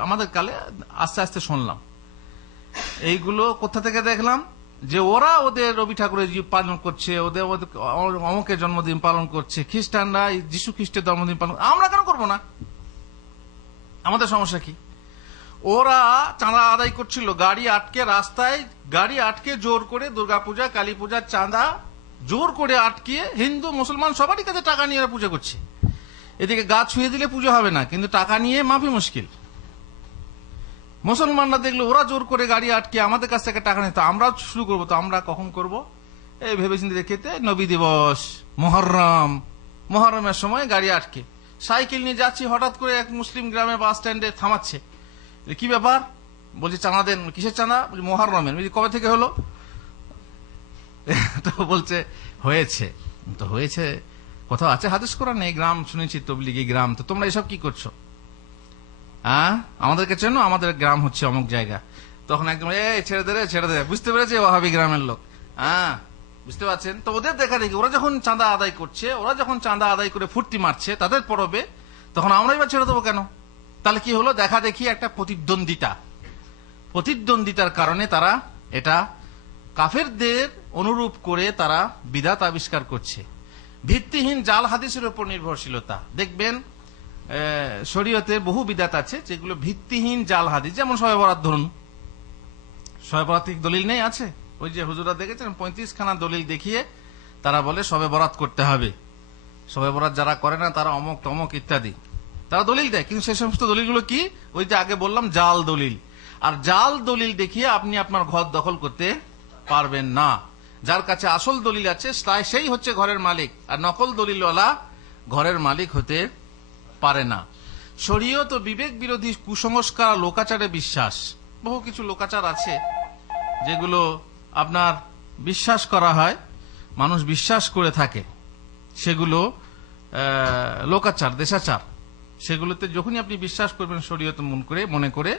আমাদের কালে আস্তে আস্তে শুনলাম। এইগুলো কোথা থেকে দেখলাম? যে ওরা ওদের রবি ঠাকুরের পালন করছে, ওদের অমুকের জন্মদিন পালন করছে, খ্রিস্টানরা যীশু খ্রিস্টের জন্মদিন পালন, আমরা কেন করবো না? আমাদের সমস্যা কি? ওরা চাঁদা আদায় করছিল, রাস্তায় গাড়ি আটকে জোর করে দুর্গাপূজা, কালী পূজার চাঁদা জোর করে আটকিয়ে, হিন্দু মুসলমান সবারই কাছে টাকা নিয়ে ওরা পুজো করছে। এদিকে গা ছুঁয়ে দিলে পুজো হবে না, কিন্তু টাকা নিয়ে মাফি মুশকিল। মুসলমানরা দেখলো ওরা জোর করে গাড়ি আটকে আমাদের কাছ থেকে টাকা নিতে, আমরা শুরু করবো, তো আমরা কখন করব? এই ভেবেচিন্তে দেখতে নবী দিবস, মহরমের সময় গাড়ি আটকে সাইকেল নিয়ে যাচ্ছি, হঠাৎ করে এক মুসলিম গ্রামে বাস স্ট্যান্ডে থামাচ্ছে। কি ব্যাপার? বলছি চাঁদা দেন। কিসের চাঁদা? মহরমের। কবে থেকে হলো? তো বলছে হয়েছে। তো হয়েছে কোথাও আছে হাদিস কোরআন নেই, গ্রাম শুনেছি তবলিগি গ্রাম, তো তোমরা এসব কি করছো? আমাদেরকে চেনো? আমাদের গ্রাম হচ্ছে অমুক জায়গা। তখন একদম ছেড়ে দে, বুঝতে পেরেছে ওয়াহাবি গ্রামের লোক। বুঝতে পারছেন? তো ওদের দেখা দেখি ওরা যখন চাঁদা আদায় করছে, ওরা যখন চাঁদা আদায় করে ফুর্তি মারছে তাদের পরবে, তখন আমরাই বা ছেড়ে দেবো কেন? তাহলে কি হলো? দেখা দেখি একটা প্রতিদ্বন্দ্বিতার কারণে তারা এটা কাফেরদের অনুরূপ করে তারা বিদাত আবিষ্কার করছে। ভিত্তিহীন জাল হাদিসের উপর নির্ভরশীলতা। দেখবেন শরীয়তে বহু বিদাত আছে যেগুলো ভিত্তিহীন জাল হাদিস। যেমন শবে বরাত, ধরুন শবে বরাত দলিল নেই, আছে। ওই যে হুজুরা দেখেছেন 35 খানা দলিল দেখিয়ে তারা বলে শবে বরাত করতে হবে, শবে বরাত যারা করে না তারা অমক তমক ইত্যাদি তারা দলিল দেয়। কিন্তু সেই সমস্ত দলিলগুলো কি? ওই যে আগে বললাম জাল দলিল। আর জাল দলিল দেখিয়ে আপনি আপনার ঘর দখল করতে পারবেন না। যার কাছে আসল দলিল আছে সেই হচ্ছে ঘরের মালিক, আর নকল দলিলওয়ালা ঘরের মালিক হতে পারে না। শরীয়ত ও বিবেক বিরোধী কুসংস্কার, লোকাচারে বিশ্বাস। বহু কিছু লোকাচার আছে যেগুলো আপনার বিশ্বাস করা হয়, মানুষ বিশ্বাস করে থাকে, সেগুলো লোকাচার, দেশাচার। সেগুলোতে যখনই আপনি বিশ্বাস করবেন শরীয়ত মনে করে,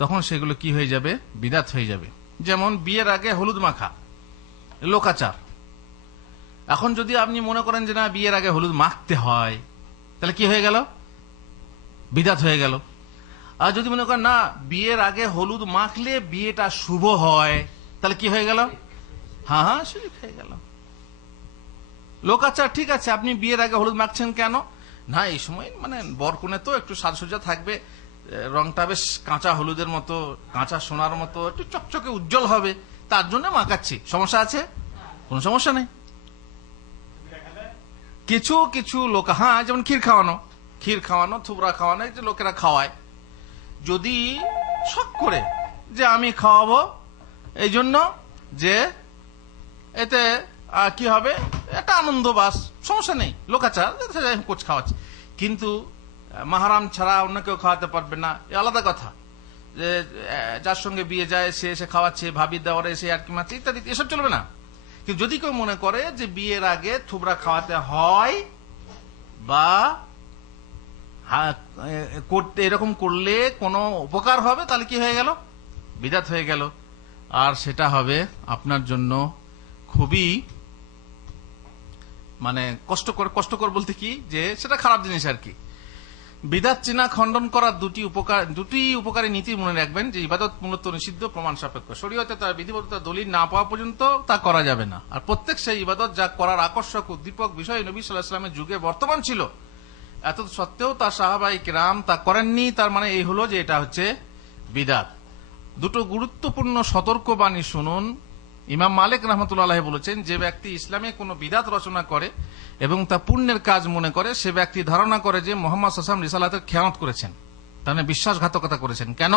তখন সেগুলো কি হয়ে যাবে? বিদাত হয়ে যাবে। যেমন বিয়ের আগে হলুদ মাখা, লোকাচার। এখন যদি আপনি মনে করেন যে না বিয়ের আগে হলুদ মাখতে হয়, তাহলে কি হয়ে গেল? বিদাত হয়ে গেল। আর যদি মনে করেন না বিয়ের আগে হলুদ মাখলে বিয়েটা শুভ হয়, তাহলে কি হয়ে গেল? হ্যাঁ, শরীফ হয়ে গেল। লোকাচার, ঠিক আছে, আপনি বিয়ের আগে হলুদ মাখছেন কেন? না এই সময় মানে বরকনে তো একটু সাজসজ্জা থাকবে, রংটা বেশ কাঁচা হলুদের মতো, কাঁচা সোনার মতো একটু চকচকে উজ্জ্বল হবে, তার জন্য মাখাচ্ছি। সমস্যা আছে? কোন সমস্যা নেই। কিছু কিছু লোক, হ্যাঁ, যেমন ক্ষীর খাওয়ানো, থুবড়া খাওয়ানো, যে লোকেরা খাওয়ায়, যদি শখ করে যে আমি খাওয়াবো এই জন্য যে এতে কি হবে, একটা আনন্দ, বাস, সমস্যা নেই, লোকাচার, কোচ খাওয়াচ্ছে। কিন্তু মাহারাম ছাড়া অন্য কেউ খাওয়াতে পারবে না, এ আলাদা কথা। যে যার সঙ্গে বিয়ে যায় সে এসে খাওয়াচ্ছে, ভাবি দেওয়ারে এসে আর কি মারছে ইত্যাদি, এসব চলবে না। কিন্তু যদি কেউ মনে করে যে বিয়ের আগে থুবড়া খাওয়াতে হয় বা করতে, এরকম করলে কোনো উপকার হবে, তাহলে কি হয়ে গেল? বিদাত হয়ে গেল। আর সেটা হবে আপনার জন্য খুবই মানে কষ্টকর বলতে কি, যে সেটা খারাপ জিনিস আর কি। বিদাত চিনা খণ্ডন করার দুটি উপকারী নীতি মনে রাখবেন, যে ইবাদত মূলত নিষিদ্ধ, প্রমাণ সাপেক্ষ। শরীয়তে তার বিধিবদ্ধতা দলিল না পাওয়া পর্যন্ত তা করা যাবে না। আর প্রত্যেক সেই ইবাদত যা করার আকর্ষক উদ্দীপক বিষয় নবী সাল্লাল্লাহু আলাইহি ওয়াসাল্লামের যুগে বর্তমান ছিল, এত সত্ত্বেও তার সাহাবায়ে কিরাম তা করেননি। তার মানে এই হলো যে এটা হচ্ছে বিদাত। দুটো গুরুত্বপূর্ণ সতর্কবাণী শুনুন। ইমাম মালিক রাহমাতুল্লাহ আলাইহি বলেছেন, যে ব্যক্তি ইসলামে কোনো বিদাত রচনা করে এবং তা পুণ্যের কাজ মনে করে, সে ব্যক্তি ধারণা করে যে মুহাম্মদ সাল্লাল্লাহু আলাইহি ওয়াসাল্লাম রিসালাতের খেয়ানত করেছেন, তার মানে বিশ্বাসঘাতকতা করেছেন। কেন?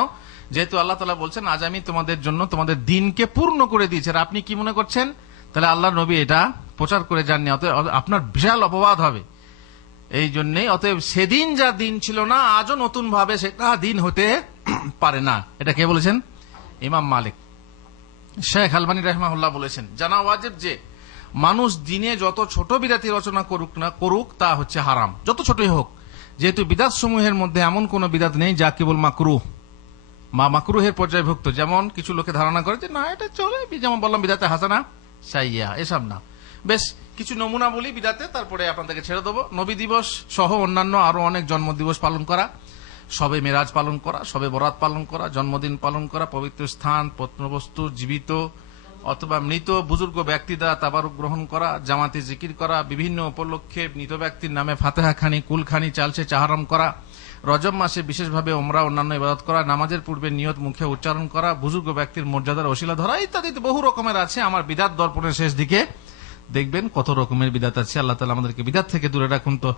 যেহেতু আল্লাহ তাআলা বলছেন আজ আমি তোমাদের জন্য তোমাদের দ্বীনকে পূর্ণ করে দিয়েছি, আর আপনি কি মনে করছেন? তাহলে আল্লাহর নবী এটা প্রচার করে যাননি, অতএব আপনার বিশাল অপবাদ হবে। এই জন্যই অতএব সেদিন যা দিন ছিল না, আজও নতুন ভাবে সেটা দিন হতে পারে না। এটা কে বলেছেন? ইমাম মালিক। শেখ আলবানী রাহিমাহুল্লাহ বলেছেন, জানা ওয়াজিব যে মানুষ দিনে যত ছোট বিদাতি রচনা করুক তা হচ্ছে হারাম, যত ছোটই হোক। যেহেতু বিদাত সমূহের মধ্যে এমন কোন বিদাত নেই যা কেবল মাকরুহের পর্যায়ভুক্ত। যেমন কিছু লোকে ধারণা করে যে না এটা চলে, যেমন বললাম বিদাতে হাসানা সাইয়্যা, এসব না। বেশ কিছু নমুনা বলি বিদাতে, তারপরে আপনাদেরকে ছেড়ে দেবো। নবী দিবস সহ অন্যান্য আরো অনেক জন্মদিবস পালন করা, শবে মেরাজ পালন করা, শবে বরাত পালন করা, জন্মদিন পালন করা, পবিত্র স্থান, প্রত্নবস্তু, জীবিত অথবা মৃত বুজুর্গ ব্যক্তি দ্বারা তাবারুক গ্রহণ করা, জামাতে জিকির করা, বিভিন্ন উপলক্ষে মৃত ব্যক্তির নামে ফাতেহা খানি, কুলখানি, চালসে চাহারম করা, রজব মাসে বিশেষভাবে ওমরা অন্যান্য ইবাদত করা, নামাজের পূর্বে নিয়ত মুখে উচ্চারণ করা, বুজুর্গ ব্যক্তির মর্যাদার ওসিলা ধরা ইত্যাদি বহু রকমের আছে। আমার বিদাত দর্পণের শেষ দিকে দেখবেন কত রকমের বিদাত আছে। আল্লাহ তাআলা আমাদেরকে বিদাত থেকে দূরে রাখুন তো,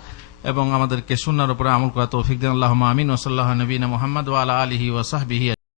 এবং আমাদেরকে সুন্নাহর উপরে আমল করা তৌফিক দেন। আল্লাহুম্মা আমিন। ওয়া সাল্লাল্লাহু আলা নবিয়িনা মুহাম্মদ ওয়া আলা আলিহি ওয়া সাহবিহি।